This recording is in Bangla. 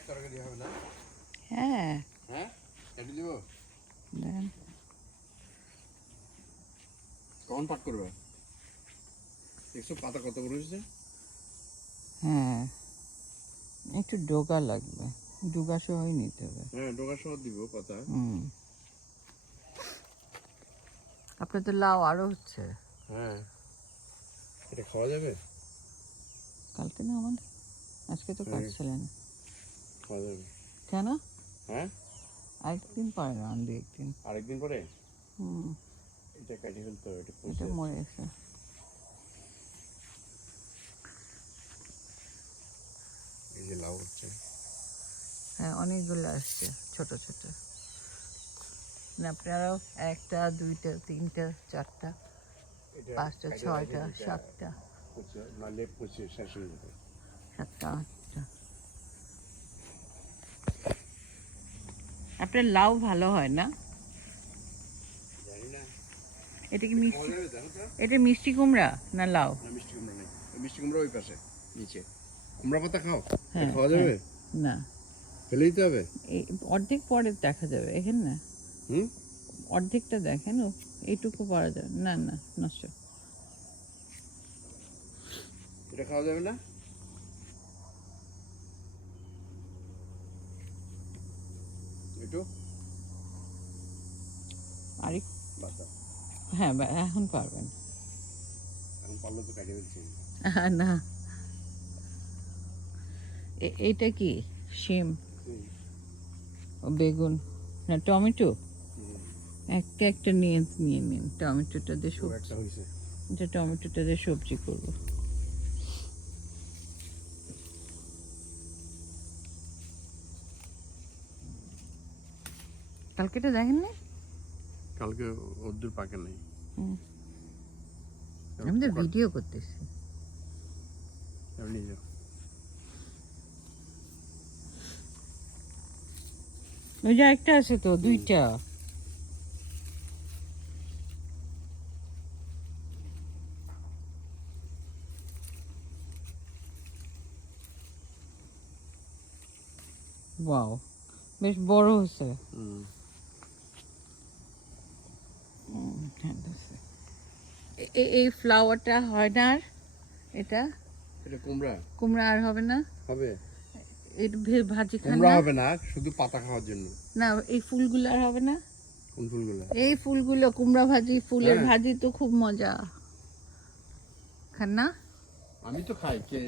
এক তরকারি হবে না? হ্যাঁ হ্যাঁ, কেটে দিব। দেন। কখন পাক করবে? দেখছো পাতা কত বড় হয়েছে? হ্যাঁ একটু ডোকা লাগবে, ডোকা সহই নিতে হবে। হ্যাঁ, ডোকা সহ দিব পাতা। আপনার তো লাউ আরো হচ্ছে। হ্যাঁ, এটা খাওয়া যাবে? কালকে না আমাদের, আজকে তো কাটছিলেন। খাওয়া যাবে। কেন? হ্যাঁ, আরেকদিন পরে না, দু একদিন। আরেকদিন পরে হুম, এটা কেটে ফেলতে হবে, এটা এটা পচে মরে যাচ্ছে। গেছে। এই যে লাউ হচ্ছে। হ্যাঁ অনেকগুলো আসছে ছোট ছোট। না আপনারাও একটা দুইটা তিনটা চারটা এটা পাঁচটা কেটে ছয়টা রাখি, এটা সাতটা পচে নালে পচে শেষ হয়ে যাবে। সাতটা আটটা। আপনার লাউ ভালো হয় না? জানি না। এটা কি খাওয়া মিষ্টি? যাবে জানো তো? এটা মিষ্টি কুমড়া না লাউ? না, মিষ্টি কুমড়া নেই। মিষ্টি কুমড়া ওই পাশে নিচে। কুমড়া পাতা খাও? হ্যাঁ খাওয়া যাবে? না, ফেলে দিতে হবে? এই অর্ধেক পরে দেখা যাবে এখানে না, হুম, অর্ধেকটা দেখেন, ও এইটুকু পারা যাবে না, না নষ্ট। এটা খাওয়া যাবে না? একটু আর বাতা হ্যাঁ এখন পারবেন। এখন পারলে তো কাটিয়ে ফেলছি। না এইটা কি শিম ও বেগুন না টমেটো? একটা একটা নিয়ে নিয়ে নিন, টমেটোটা দিয়ে একটা সবজি, হয়েছে। এটা টমেটোটা দিয়ে সবজি করব। কালকেটা দেখেন না? কালকে ওদের পাকে নাই। আমি তো ভিডিও করতেছি। এমনি যাও। ওই যে একটা আছে তো, দুইটা। ওয়াও, বেশ বড় হয়েছে। এই ফ্লাওয়ারটা হয় না আর? এটা এটা কুমড়া কুমড়া আর হবে না? হবে? এটা ভাজি খান কুমড়া না? হবে না, শুধু পাতা খাওয়ার জন্য। না এই ফুলগুলো আর হবে না? কোন ফুলগুলো? এই ফুলগুলো কুমড়া ভাজি, ফুলের হ্যাঁ। ভাজি তো খুব মজা, খান না? আমি তো খাই, কে